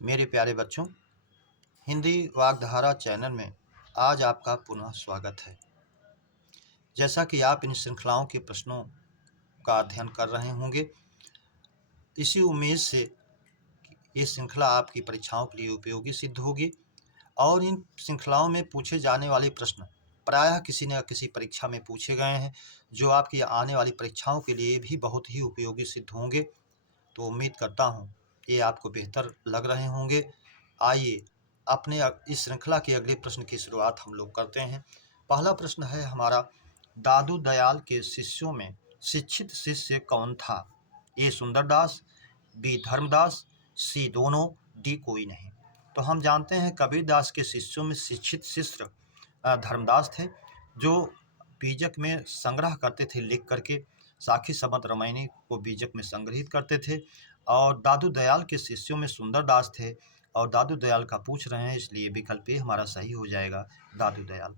मेरे प्यारे बच्चों, हिंदी वाग्धारा चैनल में आज आपका पुनः स्वागत है। जैसा कि आप इन श्रृंखलाओं के प्रश्नों का अध्ययन कर रहे होंगे, इसी उम्मीद से ये श्रृंखला आपकी परीक्षाओं के लिए उपयोगी सिद्ध होगी और इन श्रृंखलाओं में पूछे जाने वाले प्रश्न प्रायः किसी न किसी परीक्षा में पूछे गए हैं, जो आपकी आने वाली परीक्षाओं के लिए भी बहुत ही उपयोगी सिद्ध होंगे। तो उम्मीद करता हूँ ये आपको बेहतर लग रहे होंगे। आइए अपने इस श्रृंखला के अगले प्रश्न की शुरुआत हम लोग करते हैं। पहला प्रश्न है हमारा, दादू दयाल के शिष्यों में शिक्षित शिष्य कौन था? ए सुंदरदास, बी धर्मदास, सी दोनों, डी कोई नहीं। तो हम जानते हैं कबीरदास के शिष्यों में शिक्षित शिष्य धर्मदास थे, जो बीजक में संग्रह करते थे लिख करके, साखी समत रामायणी को बीजक में संग्रहित करते थे। और दादू दयाल के शिष्यों में सुंदरदास थे, और दादू दयाल का पूछ रहे हैं, इसलिए विकल्प ए हमारा सही हो जाएगा, दादू दयाल।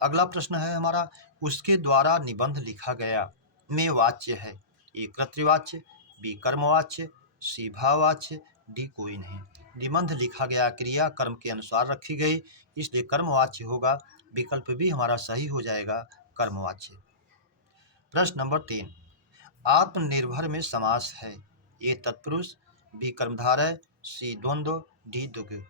अगला प्रश्न है हमारा, उसके द्वारा निबंध लिखा गया में वाच्य है? ए कर्तृवाच्य, बी कर्मवाच्य, सी भाववाच्य, डी कोई नहीं। निबंध लिखा गया क्रिया कर्म के अनुसार रखी गई, इसलिए कर्मवाच्य होगा। विकल्प भी हमारा सही हो जाएगा, कर्मवाच्य। प्रश्न नंबर 3, आत्मनिर्भर में समास है? ए तत्पुरुष, बी कर्मधारय, सी द्वंद्व, डी द्विगु।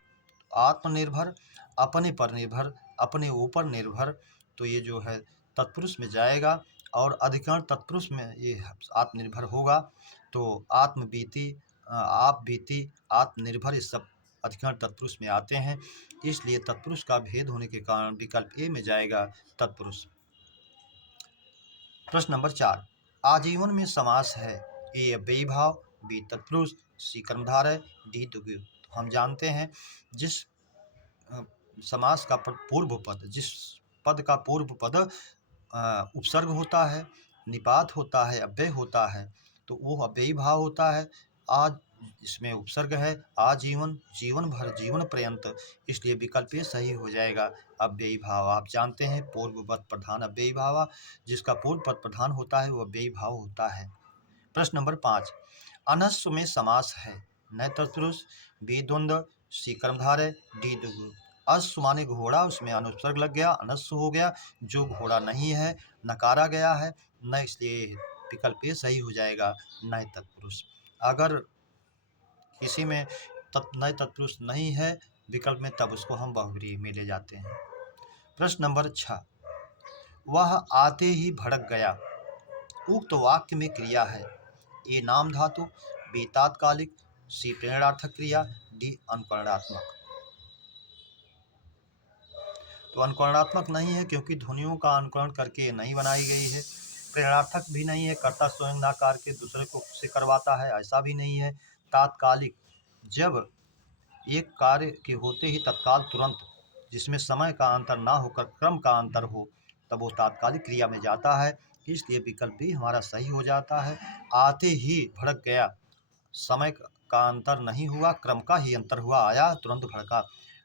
आत्मनिर्भर, अपने पर निर्भर, अपने ऊपर निर्भर, तो ये जो है तत्पुरुष में जाएगा, और अधिकरण तत्पुरुष में ये आत्मनिर्भर होगा। तो आत्मबीति, आप बीती, आत्मनिर्भर, ये सब अधिकरण तत्पुरुष में आते हैं, इसलिए तत्पुरुष का भेद होने के कारण विकल्प ए में जाएगा, तत्पुरुष। प्रश्न नंबर 4, आजीवन में समास है? ए अव्ययी भाव, बी तत्पुरुष, सी कर्मधारय, डी द्विगु। तो हम जानते हैं जिस समास का पूर्व पद, जिस पद का पूर्व पद उपसर्ग होता है, निपात होता है, अव्यय होता है, तो वो अव्ययी भाव होता है। आज इसमें उपसर्ग है, आजीवन, जीवन भर, जीवन पर्यंत, इसलिए विकल्प ये सही हो जाएगा, अव्ययी भाव। आप जानते हैं पूर्व पद प्रधान अव्ययी भाव, जिसका पूर्व पद प्रधान होता है वो अव्ययी भाव होता है। प्रश्न नंबर 5, अनस्व में समास है? न तत्पुरुष, बी द्वंद्व, सी कर्मधारय, डी द्विगु। अश्व माने घोड़ा, उसमें अनुस्वर्ग लग गया, अनस्व हो गया। जो घोड़ा नहीं है, नकारा गया है न, इसलिए विकल्प ये सही हो जाएगा, न तत्पुरुष। अगर किसी में न तत्पुरुष नहीं है विकल्प में, तब उसको हम बहुव्रीहि में ले जाते हैं। प्रश्न नंबर 6, वह आते ही भड़क गया, उक्त वाक्य में क्रिया है? ए नाम धातु, बी तात्कालिक, सी प्रेरणार्थक क्रिया, डी अनुकरणात्मक। तो अनुकरणात्मक नहीं है, क्योंकि ध्वनियों का अनुकरण करके नहीं बनाई गई है। प्रेरणार्थक भी नहीं है, कर्ता स्वयं ना करके दूसरे को से करवाता है, ऐसा भी नहीं है। तात्कालिक, जब एक कार्य के होते ही तत्काल तुरंत, जिसमें समय का अंतर ना होकर क्रम का अंतर हो, तब वो तात्कालिक क्रिया में जाता है, इसलिए विकल्प भी हमारा सही हो जाता है। आते ही भड़क गया, समय का अंतर नहीं हुआ, क्रम का ही अंतर हुआ, आया तुरंत भड़का।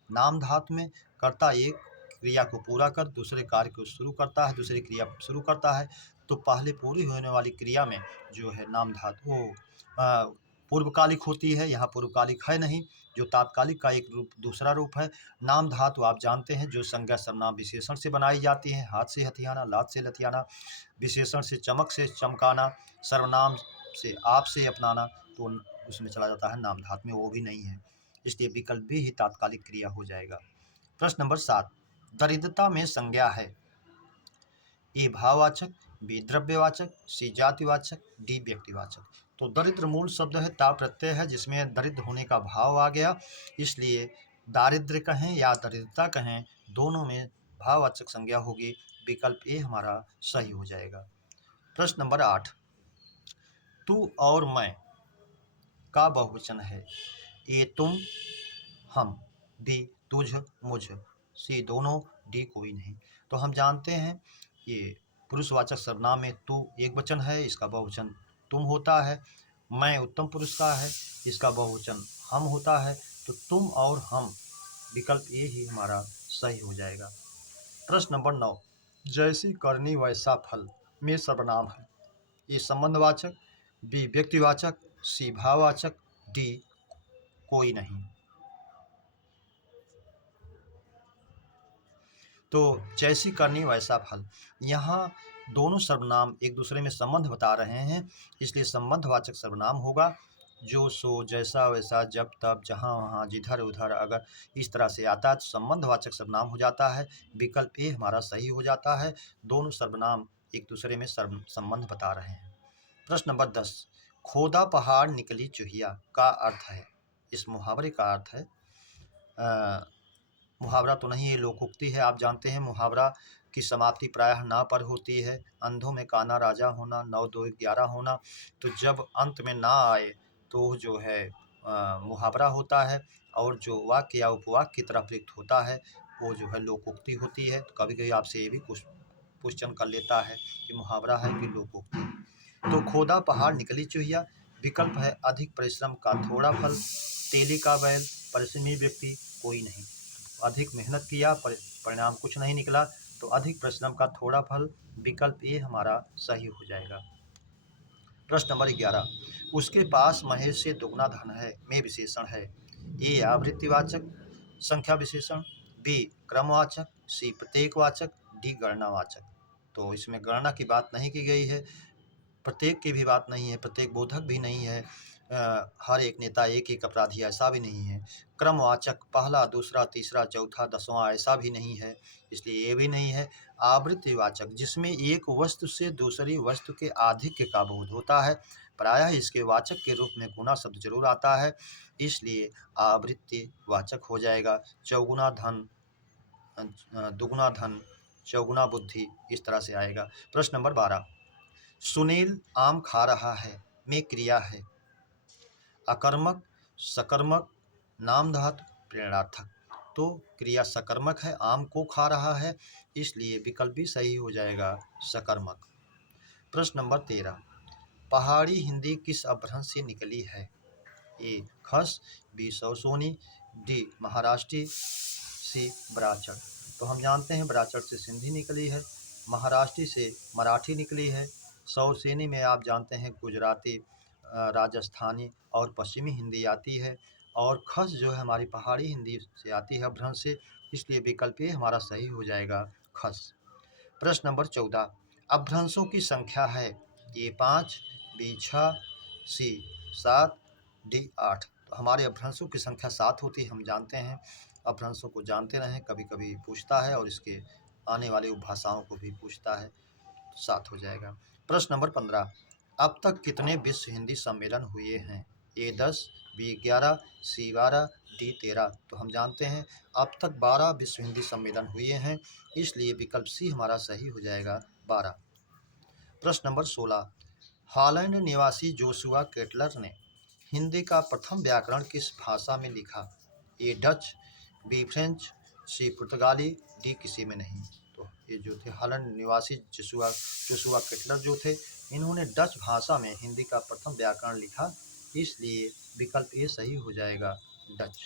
नाम धातु में कर्ता एक क्रिया को पूरा कर दूसरे कार्य को शुरू करता है, दूसरी क्रिया शुरू करता है, तो पहले पूरी होने वाली क्रिया में जो है नाम धातु पूर्वकालिक होती है, यहाँ पूर्वकालिक है नहीं, जो तात्कालिक का एक रूप दूसरा रूप है। नाम धातु आप जानते हैं जो संज्ञा सर्वनाम विशेषण से बनाई जाती है, हाथ से हथियाना, लात से लथियाना, विशेषण से चमक से चमकाना, सर्वनाम से आप से अपनाना, तो उसमें चला जाता है नाम धातु में, वो भी नहीं है, इसलिए विकल्प भी ही तात्कालिक क्रिया हो जाएगा। प्रश्न नंबर 7, दरिद्रता में संज्ञा है? ए भाववाचक, बी द्रव्यवाचक, सी जातिवाचक, डी व्यक्तिवाचक। तो दरिद्र मूल शब्द है, ता प्रत्यय है, जिसमें दरिद्र होने का भाव आ गया, इसलिए दारिद्र्य कहें या दरिद्रता कहें, दोनों में भाववाचक संज्ञा होगी, विकल्प ए हमारा सही हो जाएगा। प्रश्न नंबर 8, तू और मैं का बहुवचन है? ए तुम, हम, बी तुझ, मुझ, सी दोनों, डी कोई नहीं। तो हम जानते हैं ये पुरुषवाचक सर्वनाम में तू एक वचन है, इसका बहुवचन तुम होता है। मैं उत्तम पुरुष का है, इसका बहुवचन हम होता है, तो तुम और हम, विकल्प ए ही हमारा सही हो जाएगा। प्रश्न नंबर 9, जैसी करनी वैसा फल में सर्वनाम है? ए संबंधवाचक, बी व्यक्तिवाचक, सी भाववाचक, डी कोई नहीं। तो जैसी करनी वैसा फल। यहाँ दोनों सर्वनाम एक दूसरे में संबंध बता रहे हैं, इसलिए संबंधवाचक सर्वनाम होगा। जो सो, जैसा वैसा, जब तब, जहाँ वहाँ, जिधर उधर, अगर इस तरह से आता है तो संबंधवाचक सर्वनाम हो जाता है। विकल्प ए हमारा सही हो जाता है। दोनों सर्वनाम एक दूसरे में संबंध बता रहे हैं। प्रश्न नंबर 10, खोदा पहाड़ निकली चूहिया का अर्थ है। इस मुहावरे का अर्थ है, मुहावरा तो नहीं, ये लोकोक्ति है। आप जानते हैं मुहावरा की समाप्ति प्रायः ना पर होती है। अंधों में काना राजा होना, 9 2 11 होना। तो जब अंत में ना आए तो जो है मुहावरा होता है, और जो वाक्य या उपवाक्य की तरह प्रयुक्त होता है वो जो है लोकोक्ति होती है। तो कभी कभी आपसे ये भी क्वेश्चन कर लेता है कि मुहावरा है कि लोकोक्ति। तो खोदा पहाड़ निकली चूहिया, विकल्प है अधिक परिश्रम का थोड़ा फल, तेली का बैल, परिश्रमी व्यक्ति कोई नहीं। अधिक मेहनत किया परिणाम कुछ नहीं निकला, तो अधिक परिश्रम का थोड़ा फल, विकल्प ए हमारा सही हो जाएगा। प्रश्न नंबर 11, उसके पास महेश से दुगना धन है में विशेषण है। ए आवृत्तिवाचक, संख्या विशेषण, बी क्रमवाचक, सी प्रत्येकवाचक, डी गणनावाचक। तो इसमें गणना की बात नहीं की गई है, प्रत्येक की भी बात नहीं है, प्रत्येक बोधक भी नहीं है, हर एक नेता एक एक अपराधी ऐसा भी नहीं है। क्रमवाचक पहला, दूसरा, तीसरा, चौथा, 10वां ऐसा भी नहीं है, इसलिए ये भी नहीं है। आवृत्तिवाचक जिसमें एक वस्तु से दूसरी वस्तु के आधिक्य का बोध होता है, प्रायः इसके वाचक के रूप में गुना शब्द जरूर आता है, इसलिए आवृत्तिवाचक हो जाएगा। चौगुना धन, दुगुना धन, चौगुना बुद्धि, इस तरह से आएगा। प्रश्न नंबर 12, सुनील आम खा रहा है में क्रिया है। अकर्मक, सकर्मक, नाम धातु, प्रेरणार्थक। तो क्रिया सकर्मक है, आम को खा रहा है, इसलिए विकल्प भी सही हो जाएगा, सकर्मक। प्रश्न नंबर 13, पहाड़ी हिंदी किस अपभ्रंश से निकली है। ए खस, बी सौसोनी, डी महाराष्ट्री, सी बराचड़। तो हम जानते हैं बराचड़ से सिंधी निकली है, महाराष्ट्री से मराठी निकली है, सौसेनी में आप जानते हैं गुजराती, राजस्थानी और पश्चिमी हिंदी आती है, और खस जो है हमारी पहाड़ी हिंदी से आती है अपभ्रंश से, इसलिए विकल्प ए हमारा सही हो जाएगा, खस। प्रश्न नंबर 14, अपभ्रंशों की संख्या है। ए 5, बी 6, सी 7, डी 8। तो हमारे अपभ्रंशों की संख्या 7 होती है, हम जानते हैं, अपभ्रंशों को जानते रहें, कभी कभी पूछता है और इसके आने वाली उपभाषाओं को भी पूछता है, तो 7 हो जाएगा। प्रश्न नंबर 15, अब तक कितने विश्व हिंदी सम्मेलन हुए हैं। ए 10, बी 11, सी 12, डी 13। तो हम जानते हैं अब तक 12 विश्व हिंदी सम्मेलन हुए हैं, इसलिए विकल्प सी हमारा सही हो जाएगा, 12। प्रश्न नंबर 16, हॉलैंड निवासी जोशुआ केटलर ने हिंदी का प्रथम व्याकरण किस भाषा में लिखा। ए डच, बी फ्रेंच, सी पुर्तगाली, डी किसी में नहीं। तो ये जो थे हॉलैंड निवासी जोशुआ केटलर जो थे, इन्होंने डच भाषा में हिंदी का प्रथम व्याकरण लिखा, इसलिए विकल्प ए सही हो जाएगा, डच।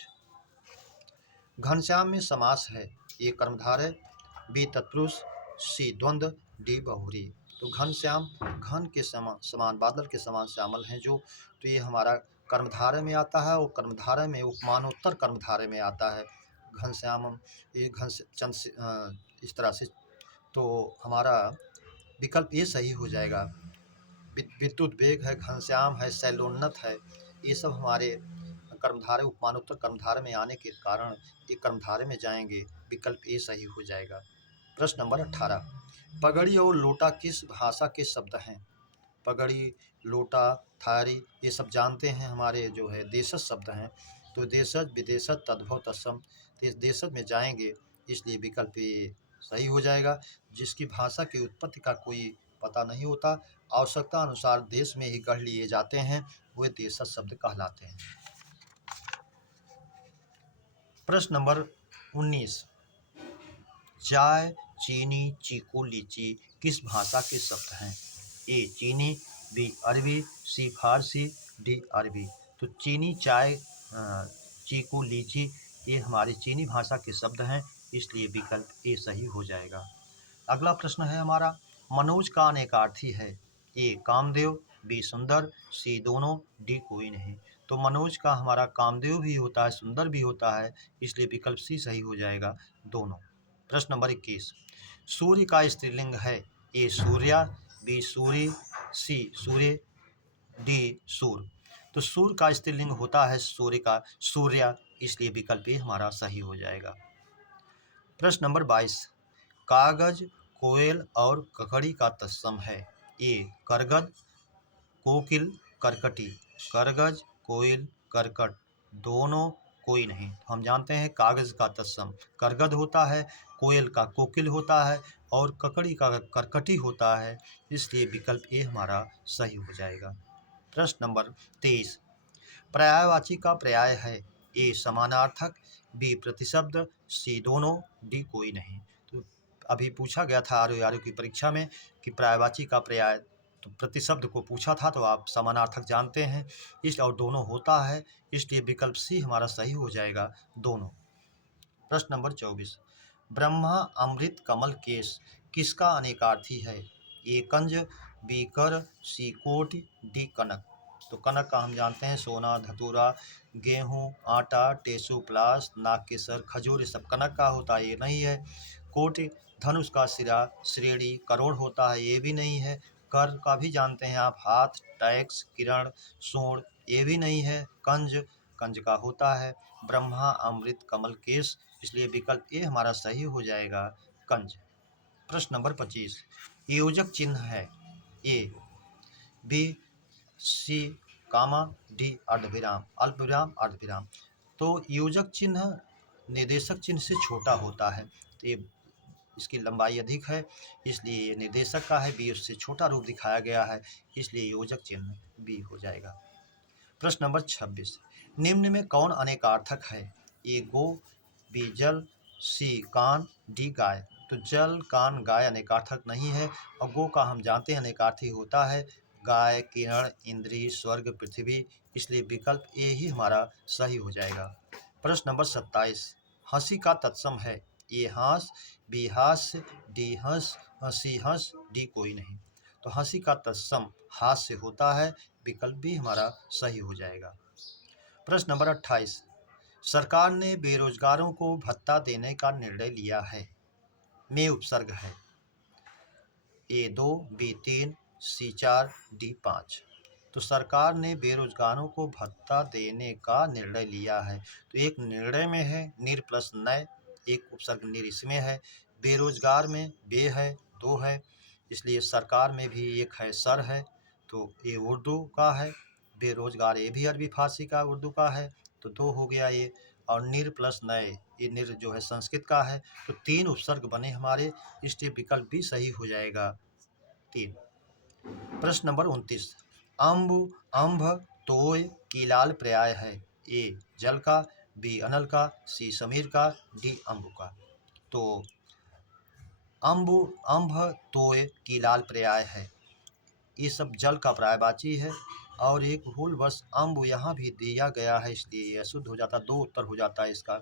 घनश्याम में समास है। ए कर्मधारय, बी तत्पुरुष, सी द्वंद्व, डी बहुरी। तो घनश्याम घन के समान बादल के समान श्यामल हैं जो, तो ये हमारा कर्मधारय में आता है, और कर्मधारय में उपमानोत्तर कर्मधारय में आता है घनश्यामम, ये इस तरह से। तो हमारा विकल्प ये सही हो जाएगा। विद्युत वेग है, घनश्याम है, शैलोन्नत है, ये सब हमारे कर्मधारय उपमानोत्तर कर्मधारय में आने के कारण ये कर्मधारय में जाएंगे, विकल्प ए सही हो जाएगा। प्रश्न नंबर 18, पगड़ी और लोटा किस भाषा के शब्द हैं। पगड़ी, लोटा, थारी, ये सब जानते हैं हमारे जो है देशज शब्द हैं, तो देशज, विदेशज, तद्भव, तत्सम, देशज में जाएंगे, इसलिए विकल्प ए सही हो जाएगा। जिसकी भाषा की उत्पत्ति का कोई पता नहीं होता, आवश्यकता अनुसार देश में ही गढ़ लिए जाते हैं, वे देशज शब्द कहलाते हैं। प्रश्न नंबर 19, चाय, चीनी, चीकू, लीची किस भाषा के शब्द हैं। ए चीनी, बी अरबी, सी फारसी, डी अरबी। तो चीनी, चाय, चीकू, लीची ये हमारी चीनी भाषा के शब्द हैं, इसलिए विकल्प ए सही हो जाएगा। अगला प्रश्न है हमारा, मनोज का अनेकार्थी है। ए कामदेव, बी सुंदर, सी दोनों, डी कोई नहीं। तो मनोज का हमारा कामदेव भी होता है, सुंदर भी होता है, इसलिए विकल्प सी सही हो जाएगा दोनों। प्रश्न नंबर 21, सूर्य का स्त्रीलिंग है? ए सूर्या, बी सूर्य, सी सूर्य, डी सूर। तो सूर्य का स्त्रीलिंग होता है सूर्य का सूर्या, इसलिए विकल्प ए हमारा सही हो जाएगा। प्रश्न नंबर 22, कागज, कोयल और ककड़ी का तत्सम है? ए करगद, कोकिल, करकटी। करगज, कोयल, करकट, दोनों कोई नहीं। हम जानते हैं कागज का तत्सम करगद होता है, कोयल का कोकिल होता है और ककड़ी का करकटी होता है, इसलिए विकल्प ए हमारा सही हो जाएगा। प्रश्न नंबर 23, पर्यायवाची का पर्याय है? ए समानार्थक, बी प्रतिशब्द, सी दोनों, डी कोई नहीं। तो अभी पूछा गया था आरओ की परीक्षा में कि पर्यायवाची का पर्याय, तो प्रतिशब्द को पूछा था, तो आप समानार्थक जानते हैं, इस और दोनों होता है, इसलिए विकल्प सी हमारा सही हो जाएगा दोनों। प्रश्न नंबर 24, ब्रह्मा अमृत कमल केश किसका अनेकार्थी है? ए कंज, बी कर, सी कोटि, डी कनक। तो कनक का हम जानते हैं सोना, धतूरा, गेहूं, आटा, टेसु, प्लास, नाग केसर, खजूर, ये सब कनक का होता है, ये नहीं है। कोटि धनुष का सिरा, श्रेणी, करोड़ होता है, ये भी नहीं है। कर का भी जानते हैं आप, हाथ, टैक्स, किरण, सोड़, ये भी नहीं है। कंज, कंज का होता है। ब्रह्मा अमृत कमल केश, इसलिए विकल्प ए हमारा सही हो जाएगा कंज। प्रश्न नंबर 25, योजक चिन्ह है? A B, C comma, D अर्धविराम, अल्पविराम, अर्धविराम। तो योजक चिन्ह निर्देशक चिन्ह से छोटा होता है, तो ये इसकी लंबाई अधिक है, इसलिए ये निर्देशक का है। बी उससे छोटा रूप दिखाया गया है, इसलिए योजक चिन्ह बी हो जाएगा। प्रश्न नंबर 26, निम्न में कौन अनेकार्थक है? ए गो, बी जल, सी कान, डी गाय। तो जल, कान, गाय अनेकार्थक नहीं है, और गो का हम जानते हैं अनेकार्थी होता है, गाय, किरण, इंद्री, स्वर्ग, पृथ्वी, इसलिए विकल्प ए ही हमारा सही हो जाएगा। प्रश्न नंबर 27, हंसी का तत्सम है? ए हंस, बी हास्य, डी हंस, सी हंस, डी कोई नहीं। तो हंसी का तत्सम हास्य होता है, विकल्प भी हमारा सही हो जाएगा। प्रश्न नंबर 28, सरकार ने बेरोजगारों को भत्ता देने का निर्णय लिया है? में उपसर्ग है? ए 2, बी 3, सी 4, डी 5। तो सरकार ने बेरोजगारों को भत्ता देने का निर्णय लिया है, तो एक निर्णय में है निर प्लस नय, एक उपसर्ग निर इसमें है। बेरोजगार में बे है, दो है, इसलिए सरकार में भी एक है सर है, तो ये उर्दू का है। बेरोजगार ये भी अरबी फारसी का उर्दू का है, तो दो हो गया ये। और निर प्लस नय, ये निर जो है संस्कृत का है, तो तीन उपसर्ग बने हमारे, इसलिए विकल्प भी सही हो जाएगा 3। प्रश्न नंबर 29, अम्ब, अम्भ, तोय, कीलाल पर्याय है? ए जल का, बी अनल का, सी समीर का, डी अम्ब का। तो अम्ब, अम्भ, तोय, कीलाल पर्याय है, ये सब जल का पर्यायवाची है। और एक भूलवश अम्ब यहाँ भी दिया गया है, इसलिए ये अशुद्ध हो जाता, दो उत्तर हो जाता है इसका,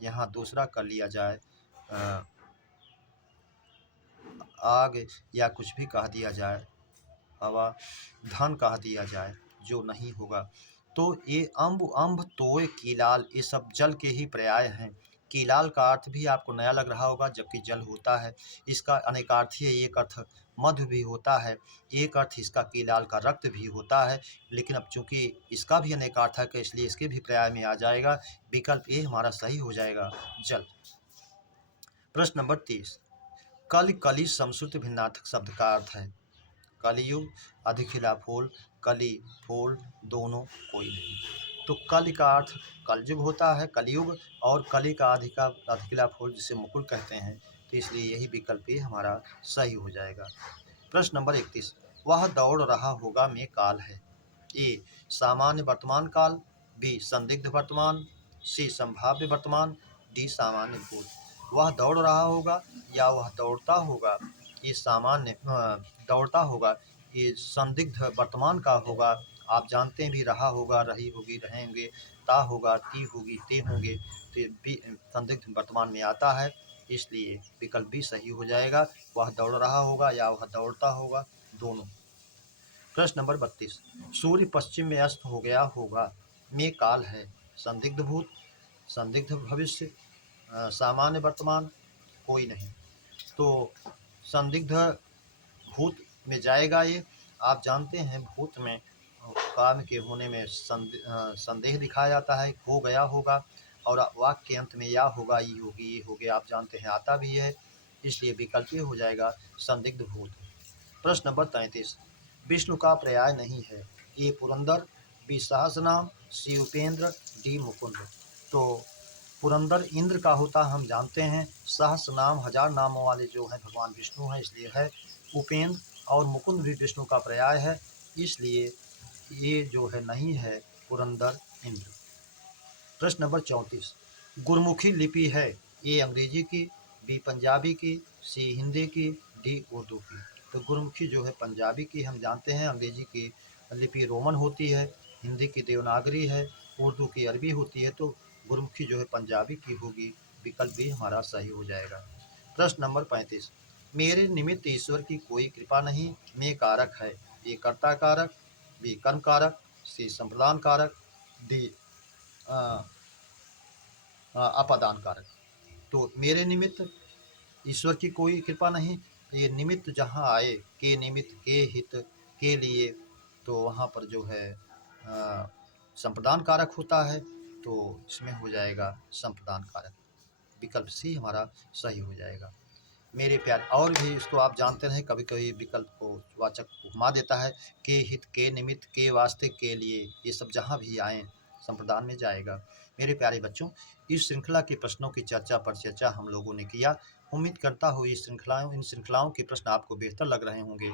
यहाँ दूसरा कर लिया जाए, आग या कुछ भी कह दिया जाए, हवा, धन कह दिया जाए, जो नहीं होगा। तो ये अम्ब, अम्भ, तोय, कीलाल, ये सब जल के ही पर्याय हैं। कीलाल का अर्थ भी आपको नया लग रहा होगा, जबकि जल होता है, इसका अनेकार्थी है, एक अर्थ मधु भी होता है, एक अर्थ इसका कीलाल का रक्त भी होता है, लेकिन अब चूंकि इसका भी अनेकार्थक है, इसलिए इसके भी पर्याय में आ जाएगा, विकल्प ए हमारा सही हो जाएगा जल। प्रश्न नंबर 30, कल, कली समश्रुत भिन्नार्थक शब्द का अर्थ है? कलयुग, अधिखिला फूल, कली, फूल, दोनों, कोई नहीं। तो कल का अर्थ कलयुग होता है, कलयुग, और कली का अधिखिला फूल जिसे मुकुल कहते हैं, तो इसलिए यही विकल्प ही हमारा सही हो जाएगा। प्रश्न नंबर 31, वह दौड़ रहा होगा में काल है? ए सामान्य वर्तमान काल, बी संदिग्ध वर्तमान, सी संभाव्य वर्तमान, डी सामान्य भूत। वह दौड़ रहा होगा या वह दौड़ता होगा, ये सामान्य दौड़ता होगा, ये संदिग्ध वर्तमान का होगा। आप जानते हैं भी रहा होगा, रही होगी, रहेंगे, ता होगा, ती होगी, ते होंगे, तो ये भी संदिग्ध वर्तमान में आता है, इसलिए विकल्प भी सही हो जाएगा। वह दौड़ रहा होगा या वह दौड़ता होगा, दोनों। प्रश्न नंबर 32, सूर्य पश्चिम में अस्त हो गया होगा में काल है, संदिग्ध भूत, संदिग्ध भविष्य, सामान्य वर्तमान कोई नहीं। तो संदिग्ध भूत में जाएगा ये। आप जानते हैं भूत में काम के होने में संदेह दिखाया जाता है, हो गया होगा, और वाक्य के अंत में या होगा, ये होगी, ये होगी, आप जानते हैं आता भी है, इसलिए विकल्प ये हो जाएगा संदिग्ध भूत। प्रश्न नंबर 33, विष्णु का पर्याय नहीं है, ए पुरंदर, बी सहस्रनाम, सी उपेंद्र, डी मुकुंद। तो पुरंदर इंद्र का होता हम जानते हैं, सहस्र नाम 1000 नामों वाले जो हैं भगवान विष्णु हैं, इसलिए है। उपेंद्र और मुकुंद भी विष्णु का पर्याय है, इसलिए ये जो है नहीं है पुरंदर इंद्र। प्रश्न नंबर 34, गुरमुखी लिपि है, ए अंग्रेजी की, बी पंजाबी की, सी हिंदी की, डी उर्दू की। तो गुरमुखी जो है पंजाबी की हम जानते हैं, अंग्रेजी की लिपि रोमन होती है, हिंदी की देवनागरी है, उर्दू की अरबी होती है। तो गुरमुखी जो है पंजाबी की होगी, विकल्प भी हमारा सही हो जाएगा। प्रश्न नंबर 35, मेरे निमित्त ईश्वर की कोई कृपा नहीं, में कारक है, ए कर्ता कारक, बी कर्म कारक, सी संप्रदान कारक, डी अपादान कारक। तो मेरे निमित्त ईश्वर की कोई कृपा नहीं, ये निमित्त जहाँ आए, के निमित्त, के हित, के लिए, तो वहाँ पर जो है संप्रदान कारक होता है, तो इसमें हो जाएगा संप्रदान कारक, विकल्प सी हमारा सही हो जाएगा। मेरे प्यार, और भी इसको आप जानते हैं, कभी कभी विकल्प को वाचक घुमा देता है, के हित, के निमित्त, के वास्ते, के लिए, ये सब जहाँ भी आए संप्रदान में जाएगा। मेरे प्यारे बच्चों, इस श्रृंखला के प्रश्नों की चर्चा पर चर्चा हम लोगों ने किया। उम्मीद करता हूँ इन श्रृंखलाओं के प्रश्न आपको बेहतर लग रहे होंगे,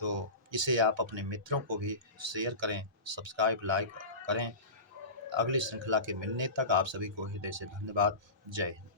तो इसे आप अपने मित्रों को भी शेयर करें, सब्सक्राइब, लाइक करें। अगली श्रृंखला के मिलने तक आप सभी को हृदय से धन्यवाद। जय हिंद।